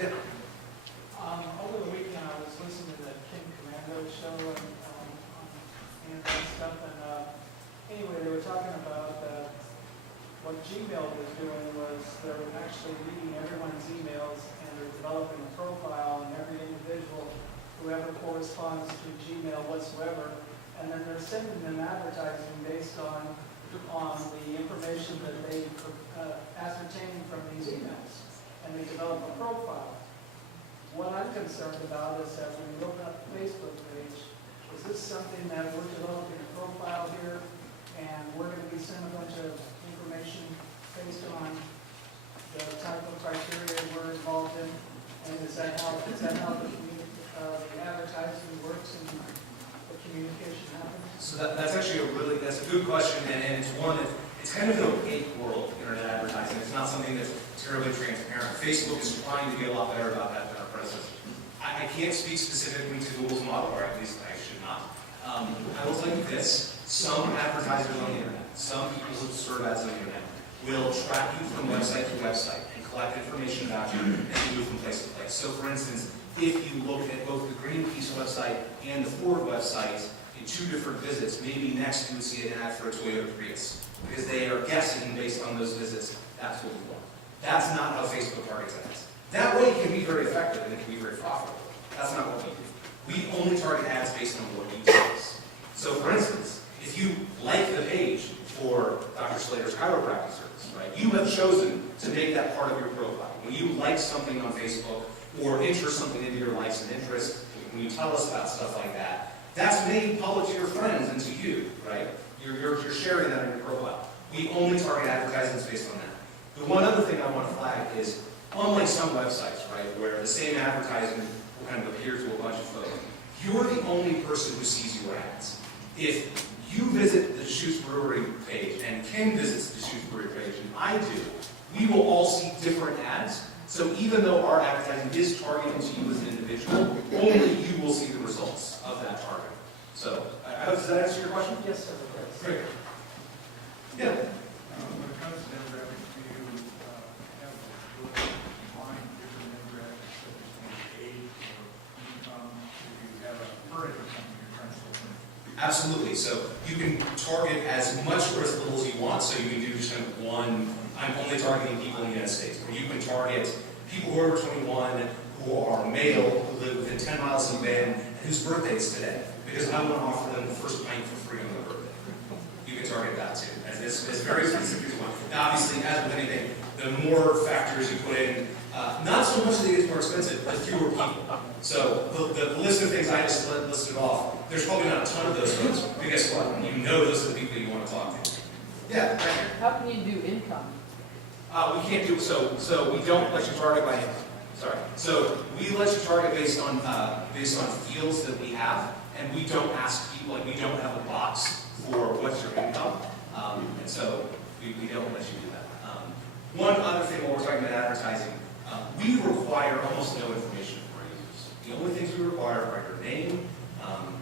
Yeah. Over the weekend, I was listening to the King Commando show and stuff, and anyway, they were talking about what Gmail was doing was they're actually reading everyone's emails and they're developing a profile on every individual, whoever corresponds to Gmail whatsoever, and then they're sending them advertising based on the information that they ascertain from these emails, and they develop a profile. What I'm concerned about is that when you open up the Facebook page, is this something that we're developing a profile here, and we're going to be sending a bunch of information based on the type of criteria we're involved in, and is that how the advertising works and the communication happens? So that's actually that's a good question, and it's one that it's kind of an opaque world, internet advertising. It's not something that's terribly transparent. Facebook is trying to be a lot better about that than our predecessors. I can't speak specifically to Google's model, or at least I should not. I will tell you this: some advertisers on the internet, some people who serve ads on the internet, will track you from website to website and collect information about you and move from place to place. So, for instance, if you look at both the Greenpeace website and the Ford website in two different visits, maybe next you would see an ad for a Toyota Prius, because they are guessing based on those visits, that's what we want. That's not how Facebook targets ads. That way it can be very effective and it can be very profitable. That's not what we do. We only target ads based on what you tell us. So for instance, if you like the page for Dr. Slater's chiropractic service, right, you have chosen to make that part of your profile. When you like something on Facebook or enter something into your likes and interests, when you tell us about stuff like that, that's made public to your friends and to you, right? You're sharing that in your profile. We only target advertisements based on that. The one other thing I want to flag is, unlike some websites, right, where the same advertisement will kind of appear to a bunch of folks, you're the only person who sees your ads. If you visit the Deschutes Brewery page, and Ken visits the Deschutes Brewery page, and I do, we will all see different ads. So even though our advertising is targeted to you as an individual, only you will see the results of that target. So, does that answer your question? Yes, sir. Great. Yeah. When it comes to demographics, do you have the ability to combine different demographics, such as age or income? Do you have a per or something you're trying to look at? Absolutely. So you can target as much or as little as you want. So you can do just kind of one, I'm only targeting people in the United States. Or you can target people who are over 21, who are male, who live within 10 miles of Bend, and whose birthday is today. Because I want to offer them the first pint for free on their birthday. You can target that too. It's very specific to one. Now, obviously, as with anything, the more factors you put in, not so much that it gets more expensive, but fewer people. So the list of things I just listed off, there's probably not a ton of those folks, but guess what? You know those are the people you want to talk to. Yeah, right here. How can you do income? We can't do so we don't let you target by income. Sorry. So we let you target based on fields that we have, and we don't ask people, like we don't have a box for what's your income, and so we don't let you do that. One other thing while we're talking about advertising, we require almost no information from our users. The only things we require are your name,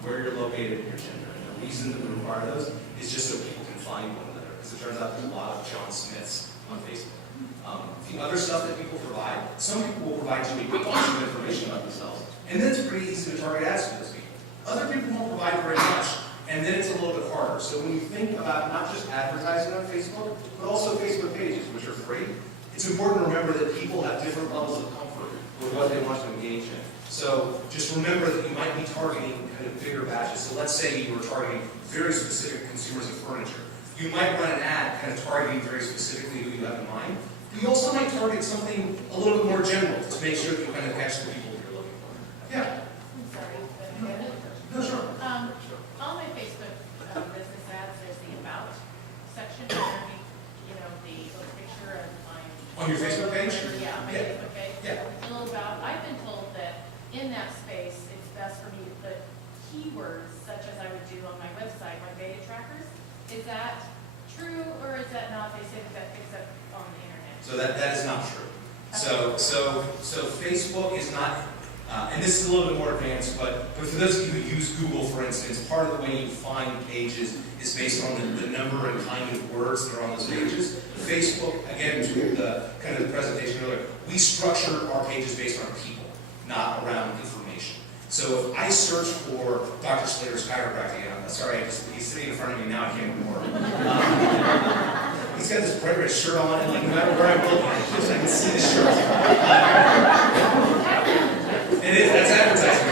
where you're located, and your gender. And the reason that we require those is just so people can find one another, because it turns out there's a lot of John Smiths on Facebook. The other stuff that people provide, some people will provide you a bunch of information about themselves, and then it's pretty easy to target ads to those people. Other people won't provide very much, and then it's a little bit harder. So when you think about not just advertising on Facebook, but also Facebook pages, which are free, it's important to remember that people have different levels of comfort with what they want to engage in. So just remember that you might be targeting kind of bigger batches. So let's say you were targeting very specific consumers of furniture. You might run an ad kind of targeting very specifically who you have in mind. You also might target something a little bit more general to make sure that you kind of catch the people you're looking for. Yeah? I'm sorry, but I get it. No, sure. On my Facebook business ads, there's the About section underneath, the little picture of my... On your Facebook page? Yeah, on my Yeah. Facebook page. Yeah. A little About. I've been told that in that space, it's best for me to put keywords such as I would do on my website, my beta trackers. Is that true, or is that not? They say that picks up on the internet. So that is not true. So Facebook is not And this is a little bit more advanced, but for those of you who use Google, for instance, part of the way you find pages is based on the number and kind of words that are on those pages. Facebook, again, to the kind of the presentation earlier, we structure our pages based on people, not around information. So if I search for Dr. Slater's chiropractic, sorry, he's sitting in front of me now, I can't ignore him. He's got this bright red shirt on, and like no matter where I look, I can see the shirt. It is, that's advertising.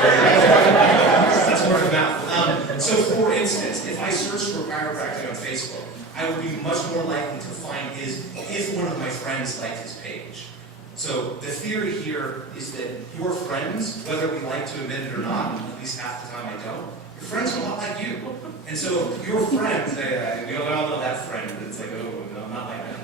That's word of mouth. So for instance, if I search for chiropractic on Facebook, I would be much more likely to find his if one of my friends liked his page. So the theory here is that your friends, whether we like to admit it or not, at least half the time I don't, your friends are a lot like you. And so your friends, we all know that friend, but it's like, oh, no, I'm not like that.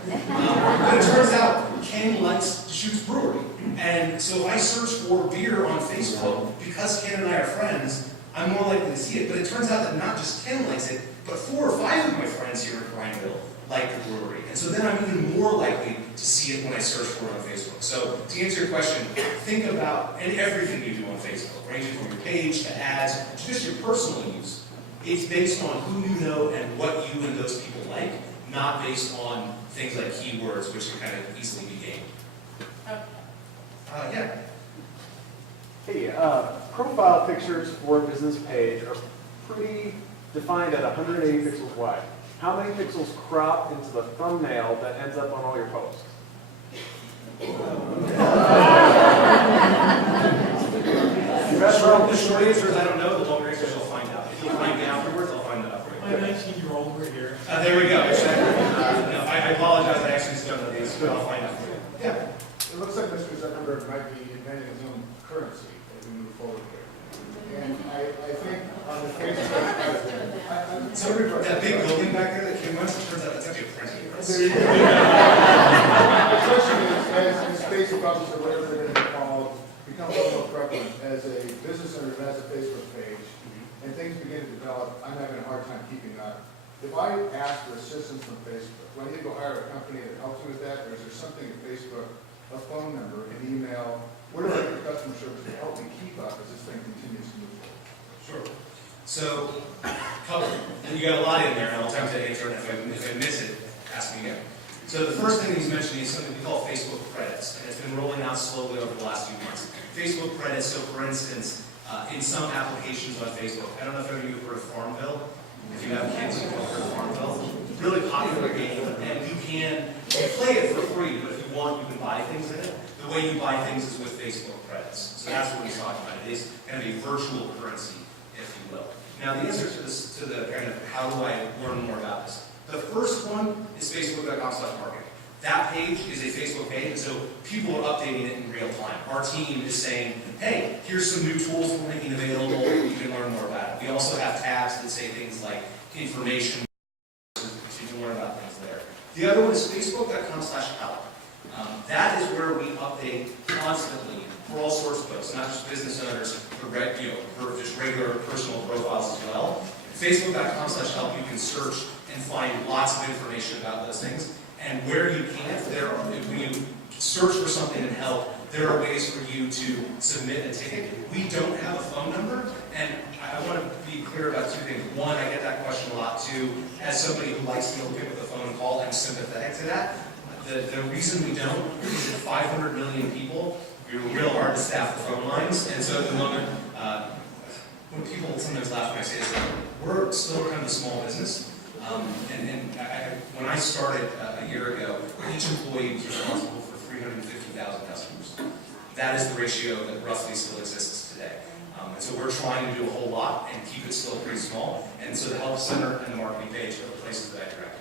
But it turns out Ken likes Shoot's Brewery. And so if I search for beer on Facebook, because Ken and I are friends, I'm more likely to see it. But it turns out that not just Ken likes it, but 4 or 5 of my friends here in Prineville like the brewery. And so then I'm even more likely to see it when I search for it on Facebook. So to answer your question, think about everything you do on Facebook, ranging from your page to ads, to just your personal use. It's based on who you know and what you and those people like, not based on things like keywords, which can kind of easily be gamed. Yeah. Hey, profile pictures for a business page are pretty defined at 180 pixels wide. How many pixels crop into the thumbnail that ends up on all your posts? The short answer is I don't know. The longer answer is I'll find out. If you'll find me afterwards, I'll find that out for you. My 19-year-old over here. There we go. Exactly. No, I apologize. I actually stumbled these, but I'll find out for you. Yeah. It looks like Mr. Zuckerberg might be inventing his own currency as we move forward here. And I think on the Facebook, So that big building back there that came once, it turns out that's actually a printing press. there you go. The question is, as Facebook office or whatever they're going to be called, become a little more prevalent as a business owner who has a Facebook page, and things begin to develop, I'm having a hard time keeping up. If I ask for assistance from Facebook, do I need to go hire a company that helps me with that, or is there something at Facebook, a phone number, an email, where do I get customer service to help me keep up as this thing continues to move forward? Sure. So, you got a lot in there, and I'll attempt to answer it. If I miss it, ask me again. So the first thing he's mentioning is something we call Facebook credits, and it's been rolling out slowly over the last few months. Facebook credits, so for instance, in some applications on Facebook, I don't know if any of you have heard of Farmville. If you have kids, you've heard of Farmville. Really popular game, and you play it for free, but if you want, you can buy things in it. The way you buy things is with Facebook credits. So that's what he's talking about. It is kind of a virtual currency, if you will. Now, the answer to this, to the kind of how do I learn more about this? The first one is facebook.com/marketing. That page is a Facebook page, and so people are updating it in real time. Our team is saying, hey, here's some new tools we're making available, you can learn more about it. We also have tabs that say things like information, so you can learn about things there. The other one is facebook.com/help. That is where we update constantly for all sorts of folks, not just business owners, but for just regular personal profiles as well. Facebook.com/help, you can search and find lots of information about those things. And where you can't, when you search for something in help, there are ways for you to submit a ticket. We don't have a phone number, and I want to be clear about 2 things. One, I get that question a lot. 2, as somebody who likes to be able to pick up the phone and call, I'm sympathetic to that. The reason we don't is that 500 million people, we're real hard to staff the phone lines, and so at the moment, when people sometimes laugh when I say this, we're still kind of a small business. When I started a year ago, each employee was responsible for 350,000 customers. That is the ratio that roughly still exists today. And so we're trying to do a whole lot and keep it still pretty small. And so the Help Center and the marketing page are the places that I direct.